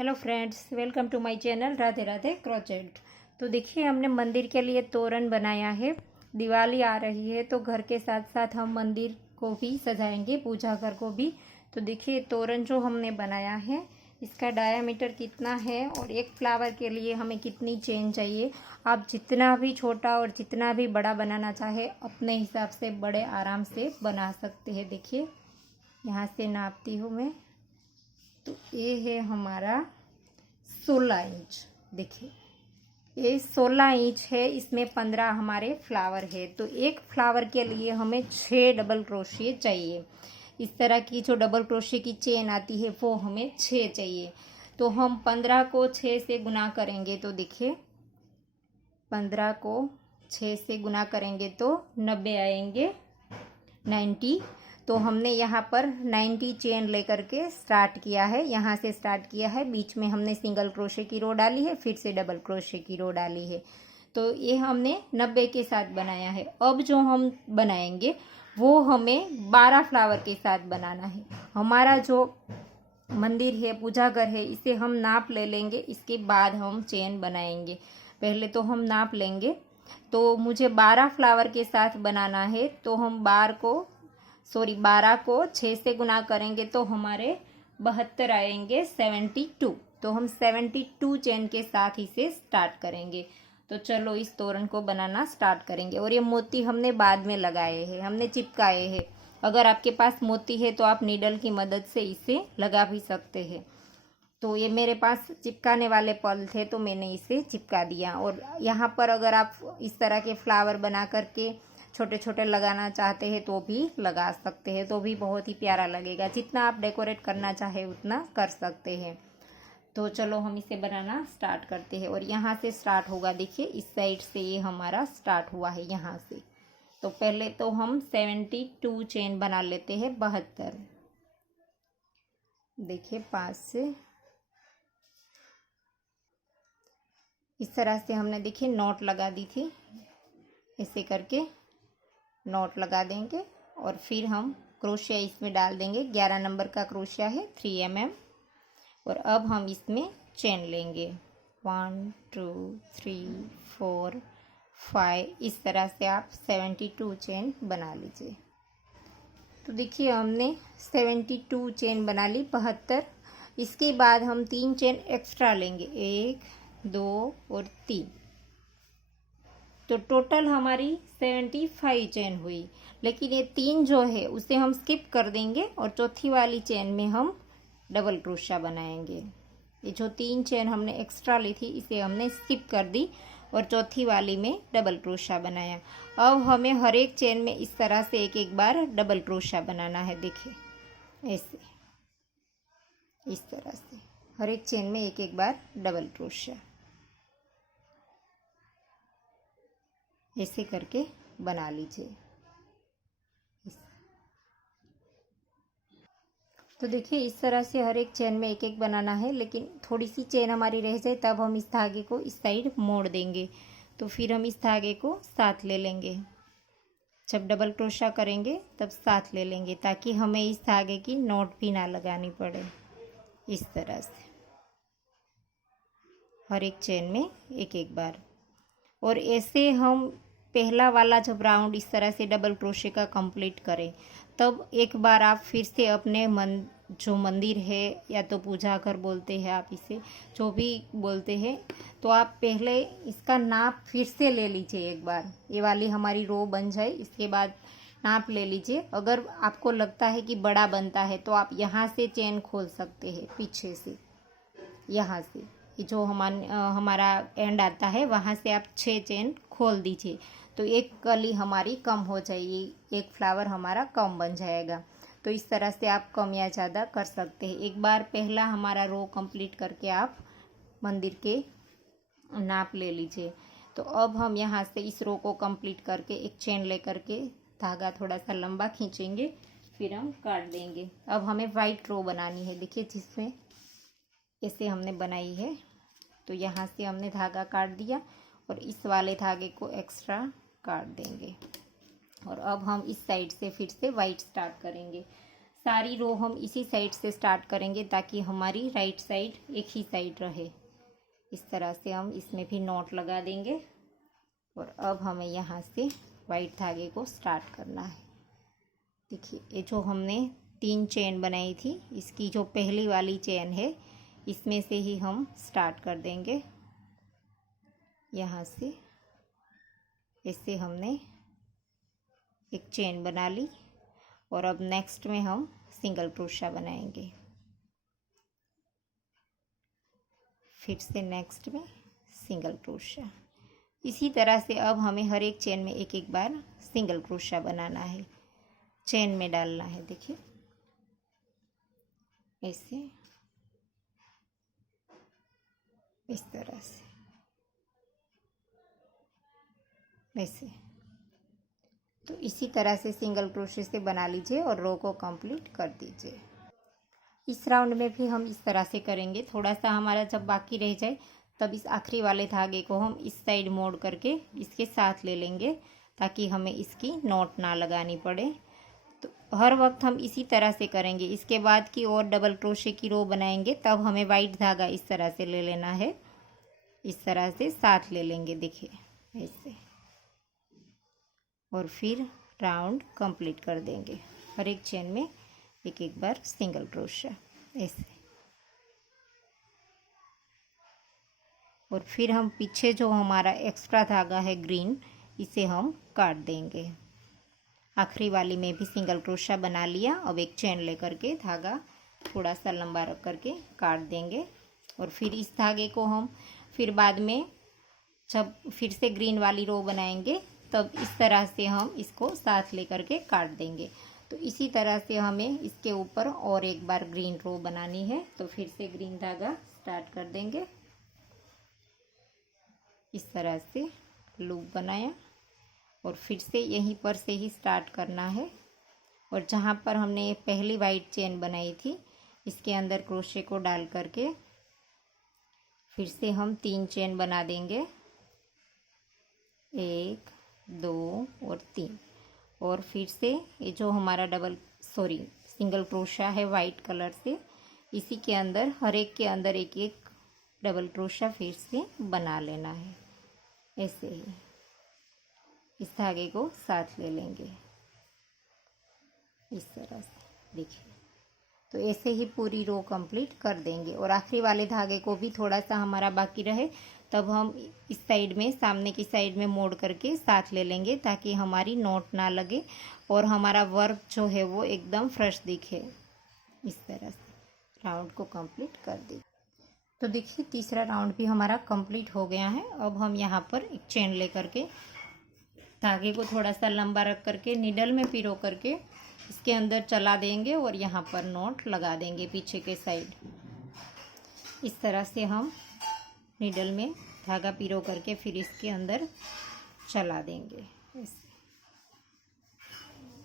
Hello friends, welcome to my channel Radhe Radhe crochet. तो देखिए, हमने मंदिर के लिए तोरण बनाया है। दिवाली आ रही है तो घर के साथ साथ हम मंदिर को भी सजाएंगे, पूजा घर को भी। तो देखिए, तोरण जो हमने बनाया है इसका डायामीटर कितना है और एक फ्लावर के लिए हमें कितनी चेन चाहिए। आप जितना भी छोटा और जितना भी बड़ा बनाना चाहे अपने हिसाब से बड़े आराम से बना सकते हैं। देखिए, यहाँ से नापती हूँ मैं। तो ये है हमारा 16 इंच। देखिए, ये 16 इंच है, इसमें 15 हमारे फ्लावर है। तो एक फ्लावर के लिए हमें 6 डबल क्रोशिया चाहिए। इस तरह की जो डबल क्रोशिया की चेन आती है वो हमें 6 चाहिए। तो हम 15 को 6 से गुना करेंगे। तो देखिए, 15 को 6 से गुना करेंगे तो 90 आएंगे, 90। तो हमने यहाँ पर 90 चेन लेकर के स्टार्ट किया है। यहाँ से स्टार्ट किया है, बीच में हमने सिंगल क्रोशे की रो डाली है, फिर से डबल क्रोशे की रो डाली है। तो ये हमने 90 के साथ बनाया है। अब जो हम बनाएंगे वो हमें 12 फ्लावर के साथ बनाना है। हमारा जो मंदिर है, पूजा घर है, इसे हम नाप ले लेंगे, इसके बाद हम चेन बनाएंगे। पहले तो हम नाप लेंगे। तो मुझे 12 फ्लावर के साथ बनाना है, तो हम 12 को 6 से गुना करेंगे तो हमारे 72 आएंगे, 72। तो हम 72 चेन के साथ इसे स्टार्ट करेंगे। तो चलो इस तोरण को बनाना स्टार्ट करेंगे। और ये मोती हमने बाद में लगाए हैं, हमने चिपकाए हैं। अगर आपके पास मोती है तो आप नीडल की मदद से इसे लगा भी सकते हैं। तो ये मेरे पास चिपकाने वाले पल थे तो मैंने इसे चिपका दिया। और यहाँ पर अगर आप इस तरह के फ्लावर बना करके छोटे छोटे लगाना चाहते हैं तो भी लगा सकते हैं, तो भी बहुत ही प्यारा लगेगा। जितना आप डेकोरेट करना चाहे उतना कर सकते हैं। तो चलो हम इसे बनाना स्टार्ट करते हैं। और यहाँ से स्टार्ट होगा। देखिए, इस साइड से ये हमारा स्टार्ट हुआ है यहाँ से। तो पहले तो हम 72 चेन बना लेते हैं, 72। देखिए, 5 से इस तरह से हमने, देखिए, नॉट लगा दी थी। ऐसे करके नॉट लगा देंगे और फिर हम क्रोशिया इसमें डाल देंगे। 11 नंबर का क्रोशिया है, 3 mm। और अब हम इसमें चेन लेंगे, 1 2 3 4 5। इस तरह से आप 72 चेन बना लीजिए। तो देखिए, हमने 72 चेन बना ली, 72। इसके बाद हम 3 चेन एक्स्ट्रा लेंगे, 1 2 और 3। तो टोटल हमारी 75 चेन हुई। लेकिन ये 3 जो है उसे हम स्किप कर देंगे और चौथी वाली चेन में हम डबल क्रोशिया बनाएंगे। ये जो 3 चेन हमने एक्स्ट्रा ली थी इसे हमने स्किप कर दी और चौथी वाली में डबल क्रोशिया बनाया। अब हमें हर एक चेन में इस तरह से एक एक बार डबल क्रोशिया बनाना है। देखिए, ऐसे, इस तरह से हर एक चेन में एक एक बार डबल क्रोशिया, ऐसे करके बना लीजिए। तो देखिए, इस तरह से हर एक चेन में एक एक बनाना है। लेकिन थोड़ी सी चेन हमारी रह जाए तब हम इस धागे को इस साइड मोड़ देंगे। तो फिर हम इस धागे को साथ ले लेंगे। जब डबल क्रोशिया करेंगे तब साथ ले लेंगे, ताकि हमें इस धागे की नॉट भी ना लगानी पड़े। इस तरह से हर एक चेन में एक एक बार। और ऐसे हम पहला वाला जब राउंड इस तरह से डबल क्रोशे का कंप्लीट करें, तब एक बार आप फिर से अपने जो मंदिर है, या तो पूजा घर बोलते हैं आप इसे, जो भी बोलते हैं, तो आप पहले इसका नाप फिर से ले लीजिए। एक बार ये वाली हमारी रो बन जाए, इसके बाद नाप ले लीजिए। अगर आपको लगता है कि बड़ा बनता है तो आप यहाँ से चेन खोल सकते हैं, पीछे से, यहाँ से जो हमारा एंड आता है वहाँ से आप 6 चेन खोल दीजिए। तो एक कली हमारी कम हो जाएगी, एक फ्लावर हमारा कम बन जाएगा। तो इस तरह से आप कम या ज़्यादा कर सकते हैं। एक बार पहला हमारा रो कंप्लीट करके आप मंदिर के नाप ले लीजिए। तो अब हम यहाँ से इस रो को कंप्लीट करके एक चेन ले करके धागा थोड़ा सा लंबा खींचेंगे, फिर हम काट देंगे। अब हमें वाइट रो बनानी है। देखिए, जिसमें ऐसे हमने बनाई है। तो यहाँ से हमने धागा काट दिया और इस वाले धागे को एक्स्ट्रा काट देंगे। और अब हम इस साइड से फिर से वाइट स्टार्ट करेंगे। सारी रो हम इसी साइड से स्टार्ट करेंगे ताकि हमारी राइट साइड एक ही साइड रहे। इस तरह से हम इसमें भी नॉट लगा देंगे। और अब हमें यहाँ से वाइट धागे को स्टार्ट करना है। देखिए, ये जो हमने 3 चेन बनाई थी, इसकी जो पहली वाली चेन है इसमें से ही हम स्टार्ट कर देंगे। यहाँ से इससे हमने एक चेन बना ली और अब नेक्स्ट में हम सिंगल क्रोशा बनाएंगे। फिर से नेक्स्ट में सिंगल क्रोशा। इसी तरह से अब हमें हर एक चेन में एक एक बार सिंगल क्रोशा बनाना है, चेन में डालना है। देखिए, ऐसे, इस तरह से, ऐसे। तो इसी तरह से सिंगल क्रोशे से बना लीजिए और रो को कंप्लीट कर दीजिए। इस राउंड में भी हम इस तरह से करेंगे। थोड़ा सा हमारा जब बाकी रह जाए तब इस आखिरी वाले धागे को हम इस साइड मोड़ करके इसके साथ ले लेंगे ताकि हमें इसकी नॉट ना लगानी पड़े। तो हर वक्त हम इसी तरह से करेंगे। इसके बाद की और डबल क्रोशे की रो बनाएंगे तब हमें वाइट धागा इस तरह से ले लेना है, इस तरह से साथ ले लेंगे। देखिए, ऐसे। और फिर राउंड कंप्लीट कर देंगे। हर एक चेन में एक एक बार सिंगल क्रोशा, ऐसे। और फिर हम पीछे जो हमारा एक्स्ट्रा धागा है ग्रीन, इसे हम काट देंगे। आखिरी वाली में भी सिंगल क्रोशा बना लिया। अब एक चेन लेकर के धागा थोड़ा सा लंबा रख करके काट देंगे। और फिर इस धागे को हम फिर बाद में जब फिर से ग्रीन वाली रो बनाएंगे तब इस तरह से हम इसको साथ लेकर के काट देंगे। तो इसी तरह से हमें इसके ऊपर और एक बार ग्रीन रो बनानी है। तो फिर से ग्रीन धागा स्टार्ट कर देंगे। इस तरह से लूप बनाया और फिर से यहीं पर से ही स्टार्ट करना है। और जहाँ पर हमने पहली वाइट चेन बनाई थी इसके अंदर क्रोशे को डाल करके फिर से हम 3 चेन बना देंगे, 1 2 और 3। और फिर से ये जो हमारा सिंगल क्रोशा है वाइट कलर से, इसी के अंदर हर एक के अंदर एक एक डबल क्रोशा फिर से बना लेना है। ऐसे ही इस धागे को साथ ले लेंगे इस तरह से। देखिए, तो ऐसे ही पूरी रो कंप्लीट कर देंगे। और आखिरी वाले धागे को भी थोड़ा सा हमारा बाकी रहे तब हम इस साइड में, सामने की साइड में मोड़ करके साथ ले लेंगे ताकि हमारी नॉट ना लगे और हमारा वर्क जो है वो एकदम फ्रेश दिखे। इस तरह से राउंड को कंप्लीट कर दें। तो देखिए, तीसरा राउंड भी हमारा कंप्लीट हो गया है। अब हम यहाँ पर एक चेन लेकर के धागे को थोड़ा सा लंबा रख करके निडल में पिरो करके इसके अंदर चला देंगे और यहाँ पर नॉट लगा देंगे पीछे के साइड। इस तरह से हम निडल में धागा पिरो करके फिर इसके अंदर चला देंगे ऐसे।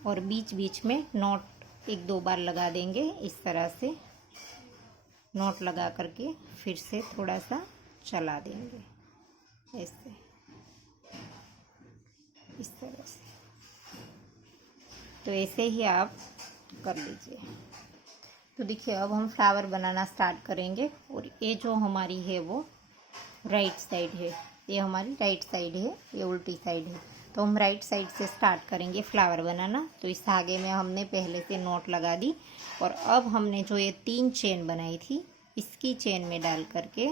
और बीच बीच में नॉट 1-2 बार लगा देंगे। इस तरह से नॉट लगा करके फिर से थोड़ा सा चला देंगे ऐसे, इस तरह से। तो ऐसे ही आप कर लीजिए। तो देखिए, अब हम फ्लावर बनाना स्टार्ट करेंगे। और ये जो हमारी है वो राइट साइड है, ये हमारी राइट साइड है, ये उल्टी साइड है। तो हम राइट साइड से स्टार्ट करेंगे फ्लावर बनाना। तो इस धागे में हमने पहले से नॉट लगा दी और अब हमने जो ये 3 चेन बनाई थी इसकी चेन में डाल करके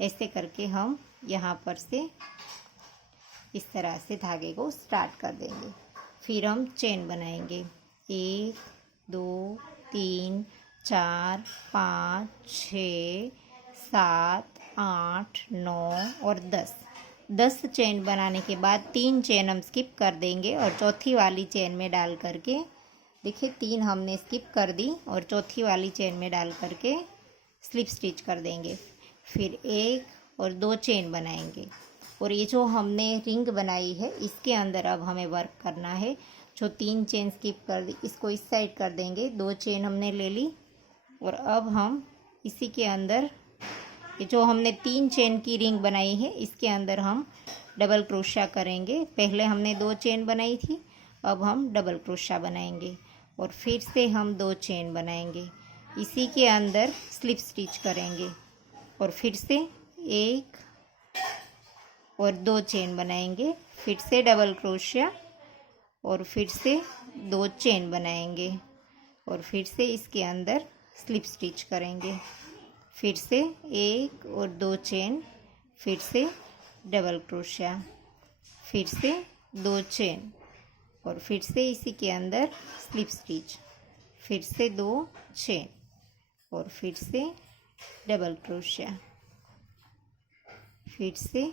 ऐसे करके हम यहाँ पर से इस तरह से धागे को स्टार्ट कर देंगे। फिर हम चेन बनाएंगे 1 2 3 4 5 6 7 8 9 और 10 चेन बनाने के बाद 3 चेन हम स्किप कर देंगे और चौथी वाली चेन में डाल करके, देखिए 3 हमने स्किप कर दी और चौथी वाली चेन में डाल करके स्लिप स्टिच कर देंगे। फिर 1 और 2 चेन बनाएंगे। और ये जो हमने रिंग बनाई है इसके अंदर अब हमें वर्क करना है। जो 3 चेन स्किप कर दी इसको इस साइड कर देंगे, 2 चेन हमने ले ली और अब हम इसी के अंदर ये जो हमने 3 चेन की रिंग बनाई है इसके अंदर हम डबल क्रोशा करेंगे। पहले हमने 2 चेन बनाई थी, अब हम डबल क्रोशा बनाएंगे। और फिर से हम 2 चेन बनाएंगे, इसी के अंदर स्लिप स्टिच करेंगे और फिर से 1 और 2 चेन बनाएंगे, फिर से डबल क्रोशिया और फिर से 2 चेन बनाएंगे और फिर से इसके अंदर स्लिप स्टिच करेंगे, फिर से 1 और 2 चेन, फिर से डबल क्रोशिया, फिर से 2 चेन और फिर से इसी के अंदर स्लिप स्टिच, फिर से 2 चेन और फिर से डबल क्रोशिया, फिर से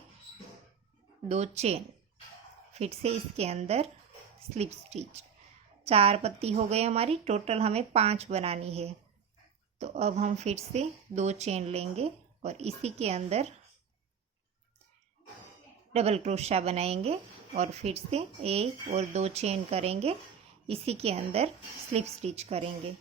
2 चेन, फिर से इसके अंदर स्लिप स्टिच। 4 पत्ती हो गई हमारी, टोटल हमें 5 बनानी है। तो अब हम फिर से 2 चेन लेंगे और इसी के अंदर डबल क्रोशिया बनाएंगे और फिर से 1 और 2 चेन करेंगे, इसी के अंदर स्लिप स्टिच करेंगे।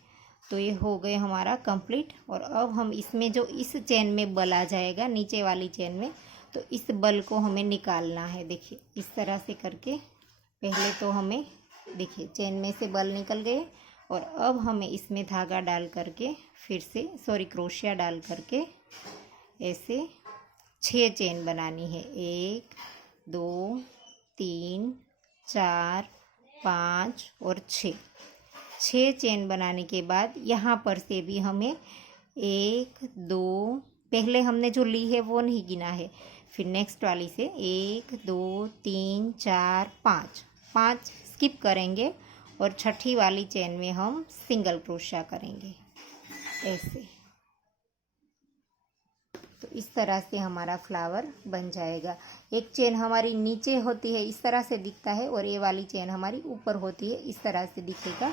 तो ये हो गए हमारा कंप्लीट। और अब हम इसमें जो इस चेन में बल आ जाएगा नीचे वाली चेन में, तो इस बल को हमें निकालना है। देखिए इस तरह से करके पहले तो हमें, देखिए चेन में से बल निकल गए और अब हमें इसमें धागा डाल करके फिर से क्रोशिया डाल करके ऐसे 6 चेन बनानी है। 1 2 3 4 5 और 6 चेन बनाने के बाद यहाँ पर से भी हमें 1 2, पहले हमने जो ली है वो नहीं गिना है, फिर नेक्स्ट वाली से 1 2 3 4 5 स्किप करेंगे और छठी वाली चेन में हम सिंगल क्रोशिया करेंगे ऐसे। तो इस तरह से हमारा फ्लावर बन जाएगा। एक चेन हमारी नीचे होती है, इस तरह से दिखता है, और ये वाली चेन हमारी ऊपर होती है, इस तरह से दिखेगा।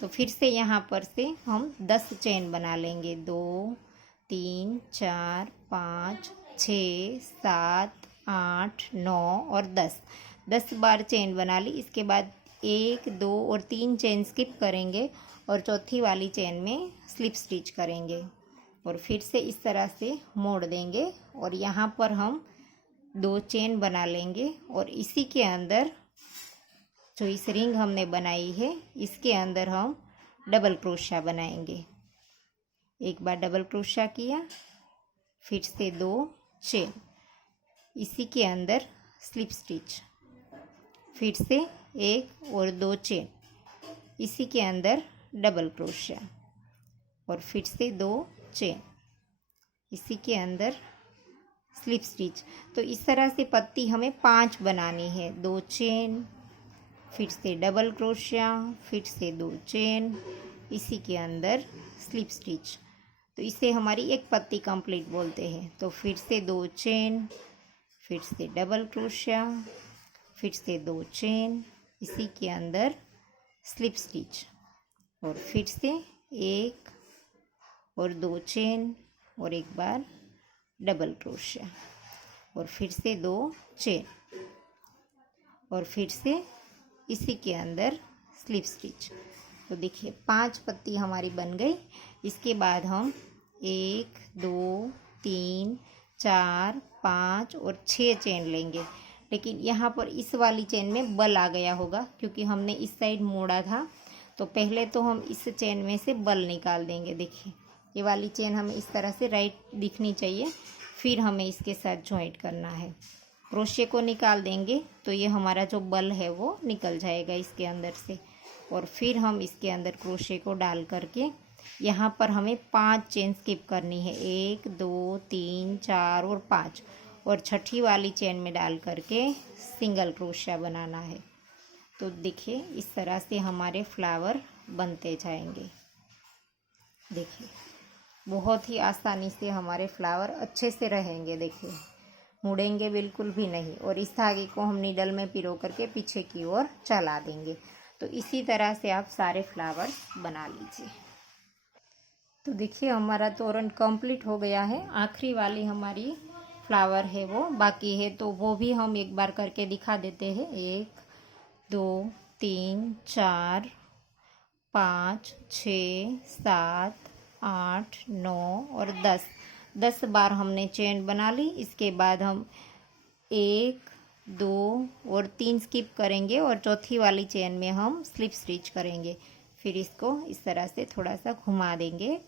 तो फिर से यहाँ पर से हम 10 चेन बना लेंगे। 2 3 4 5 6 7 8 9 और 10 बार चेन बना ली। इसके बाद 1 2 और 3 चेन स्किप करेंगे और चौथी वाली चेन में स्लिप स्टिच करेंगे और फिर से इस तरह से मोड़ देंगे और यहाँ पर हम 2 चेन बना लेंगे और इसी के अंदर जो इस रिंग हमने बनाई है इसके अंदर हम डबल क्रोशिया बनाएंगे। एक बार डबल क्रोशिया किया, फिर से 2 चेन, इसी के अंदर स्लिप स्टिच, फिर से 1 और 2 चेन, इसी के अंदर डबल क्रोशिया और फिर से 2 चेन, इसी के अंदर स्लिप स्टिच। तो इस तरह से पत्ती हमें 5 बनानी है। 2 चेन, फिर से डबल क्रोशिया, फिर से 2 चेन, इसी के अंदर स्लिप स्टिच। तो इसे हमारी एक पत्ती कंप्लीट बोलते हैं। तो फिर से 2 चेन, फिर से डबल क्रोशिया, फिर से 2 चेन, इसी के अंदर स्लिप स्टिच और फिर से 1 और 2 चेन और एक बार डबल क्रोशिया और फिर से 2 चेन और फिर से इसी के अंदर स्लिप स्टिच। तो देखिए 5 पत्ती हमारी बन गई। इसके बाद हम 1 2 3 4 5 और 6 चेन लेंगे, लेकिन यहाँ पर इस वाली चेन में बल आ गया होगा क्योंकि हमने इस साइड मोड़ा था। तो पहले तो हम इस चेन में से बल निकाल देंगे। देखिए ये वाली चेन हमें इस तरह से राइट दिखनी चाहिए, फिर हमें इसके साथ जॉइंट करना है। क्रोशे को निकाल देंगे तो ये हमारा जो बल है वो निकल जाएगा इसके अंदर से, और फिर हम इसके अंदर क्रोशे को डाल करके यहाँ पर हमें 5 चेन स्किप करनी है। 1 2 3 4 और 5 और छठी वाली चेन में डाल करके सिंगल क्रोशिया बनाना है। तो देखिए इस तरह से हमारे फ्लावर बनते जाएंगे। देखिए बहुत ही आसानी से हमारे फ्लावर अच्छे से रहेंगे। देखिए मुड़ेंगे बिल्कुल भी नहीं, और इस धागे को हम नीडल में पिरो करके पीछे की ओर चला देंगे। तो इसी तरह से आप सारे फ्लावर बना लीजिए। तो देखिए हमारा तोरण कंप्लीट हो गया है। आखिरी वाली हमारी फ्लावर है वो बाकी है, तो वो भी हम एक बार करके दिखा देते हैं। 1 2 3 4 5 6 7 8 9 और 10 बार हमने चेन बना ली। इसके बाद हम 1 2 और 3 स्किप करेंगे और चौथी वाली चेन में हम स्लिप स्टिच करेंगे। फिर इसको इस तरह से थोड़ा सा घुमा देंगे,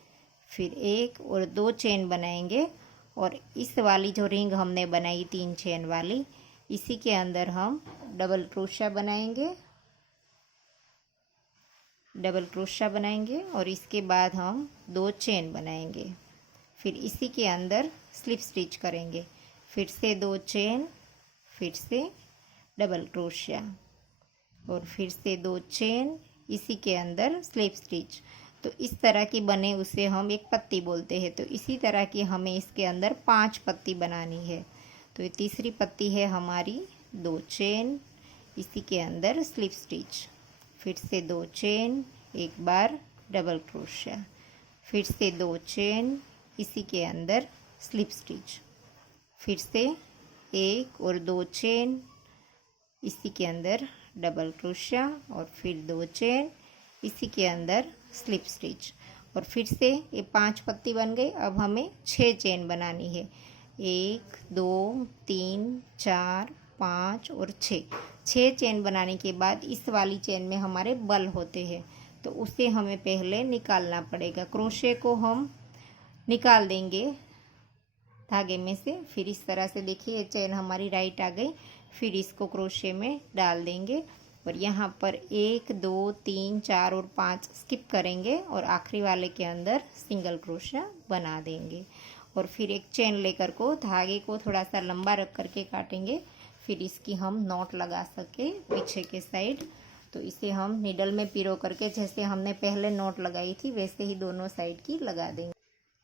फिर 1 और 2 चेन बनाएंगे और इस वाली जो रिंग हमने बनाई 3 चेन वाली, इसी के अंदर हम डबल क्रोशिया बनाएंगे, और इसके बाद हम 2 चेन बनाएंगे, फिर इसी के अंदर स्लिप स्टिच करेंगे, फिर से 2 चेन, फिर से डबल क्रोशिया और फिर से 2 चेन, इसी के अंदर स्लिप स्टिच। तो इस तरह की बने उसे हम एक पत्ती बोलते हैं। तो इसी तरह की हमें इसके अंदर 5 पत्ती बनानी है। तो ये तीसरी पत्ती है हमारी, 2 चेन, इसी के अंदर स्लिप स्टिच, फिर से 2 चेन, एक बार डबल क्रोशिया, फिर से 2 चेन, इसी के अंदर स्लिप स्टिच, फिर से 1 और 2 चेन, इसी के अंदर डबल क्रोशिया और फिर 2 चेन, इसी के अंदर स्लिप स्टिच और फिर से ये 5 पत्ती बन गई। अब हमें 6 चेन बनानी है, 1 2 3 4 5 और 6 चेन बनाने के बाद इस वाली चेन में हमारे बल होते हैं, तो उसे हमें पहले निकालना पड़ेगा। क्रोशे को हम निकाल देंगे धागे में से, फिर इस तरह से देखिए ये चेन हमारी राइट आ गई, फिर इसको क्रोशे में डाल देंगे और यहाँ पर 1 2 3 4 और 5 स्किप करेंगे और आखिरी वाले के अंदर सिंगल क्रोशिया बना देंगे और फिर एक चेन लेकर को धागे को थोड़ा सा लंबा रख करके काटेंगे, फिर इसकी हम नॉट लगा सके पीछे के साइड। तो इसे हम नीडल में पिरो करके जैसे हमने पहले नॉट लगाई थी वैसे ही दोनों साइड की लगा देंगे।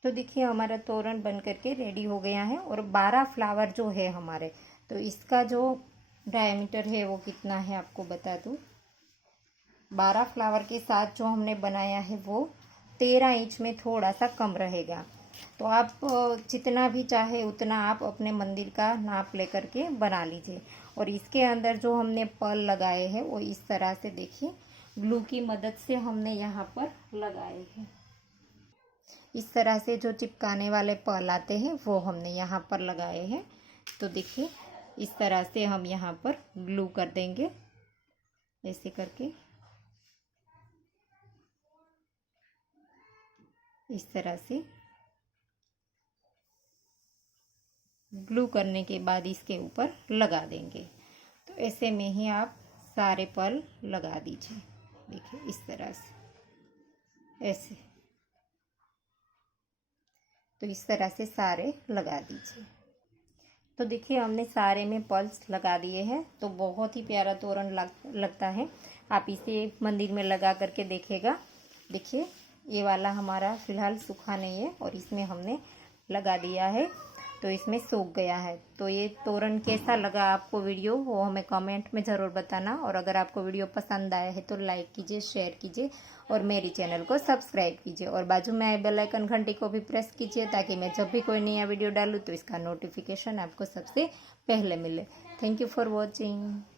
तो देखिए हमारा तोरण बन करके रेडी हो गया है और 12 फ्लावर जो है हमारे, तो इसका जो डायमीटर है वो कितना है आपको बता दूँ। 12 फ्लावर के साथ जो हमने बनाया है वो 13 इंच में थोड़ा सा कम रहेगा। तो आप जितना भी चाहे उतना आप अपने मंदिर का नाप लेकर के बना लीजिए। और इसके अंदर जो हमने पर्ल लगाए हैं वो इस तरह से देखिए ग्लू की मदद से हमने यहाँ पर लगाए हैं। इस तरह से जो चिपकाने वाले पर्ल आते हैं वो हमने यहाँ पर लगाए हैं। तो देखिए इस तरह से हम यहाँ पर ग्लू कर देंगे, ऐसे करके इस तरह से ग्लू करने के बाद इसके ऊपर लगा देंगे। तो ऐसे में ही आप सारे पर्ल लगा दीजिए, देखिए इस तरह से ऐसे। तो इस तरह से सारे लगा दीजिए। तो देखिए हमने सारे में पर्ल्स लगा दिए हैं। तो बहुत ही प्यारा तोरण लगता है। आप इसे मंदिर में लगा करके देखिएगा। देखिए ये वाला हमारा फ़िलहाल सूखा नहीं है और इसमें हमने लगा दिया है तो इसमें सूख गया है। तो ये तोरण कैसा लगा आपको वीडियो वो हमें कमेंट में ज़रूर बताना। और अगर आपको वीडियो पसंद आया है तो लाइक कीजिए, शेयर कीजिए और मेरी चैनल को सब्सक्राइब कीजिए और बाजू में आए बेल आइकन घंटी को भी प्रेस कीजिए ताकि मैं जब भी कोई नया वीडियो डालूँ तो इसका नोटिफिकेशन आपको सबसे पहले मिले। Thank you for watching.